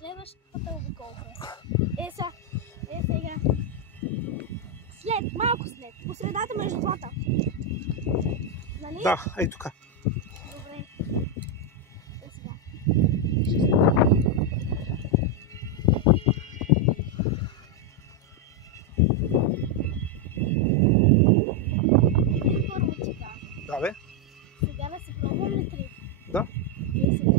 следващата обиколка. Сега. След, малко след. По средата между двата. Нали? Да, ей тук. Добре. Сега. Първо чека. Да, бе. Сега да се пробвам ли три? Да. Сега.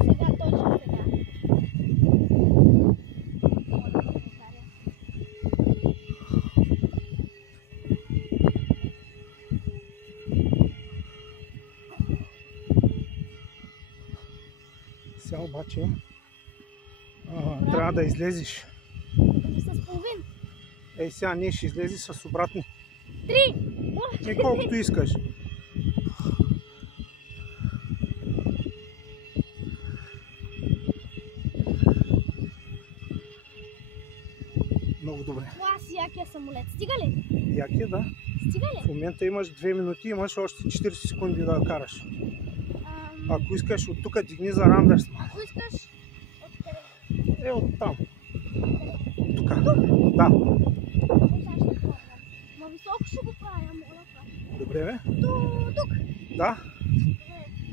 Сега, точно сега. Сега обаче трябва да излезеш. С половин. Ей, сега ние ще излези с обратни. Три! Не колкото искаш. Много добре. Клас, якия самолет. Стига ли? Якия, да. Стига ли? В момента имаш 2 минути, имаш още 40 секунди да караш. Ако искаш от тук, дигни за Рандърсман. Ако искаш, откъде? Е, от там. От тук. Да. Ма високо ще го правя, моля. Добре, бе? Тук. Да.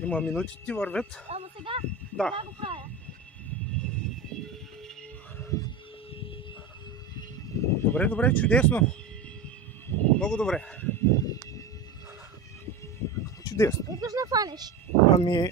Има минути ти вървят. Ама сега? Да. Сега го правя. Добре, добре, чудесно. Много добре. Чудесно. Искаш да фанеш? Ами,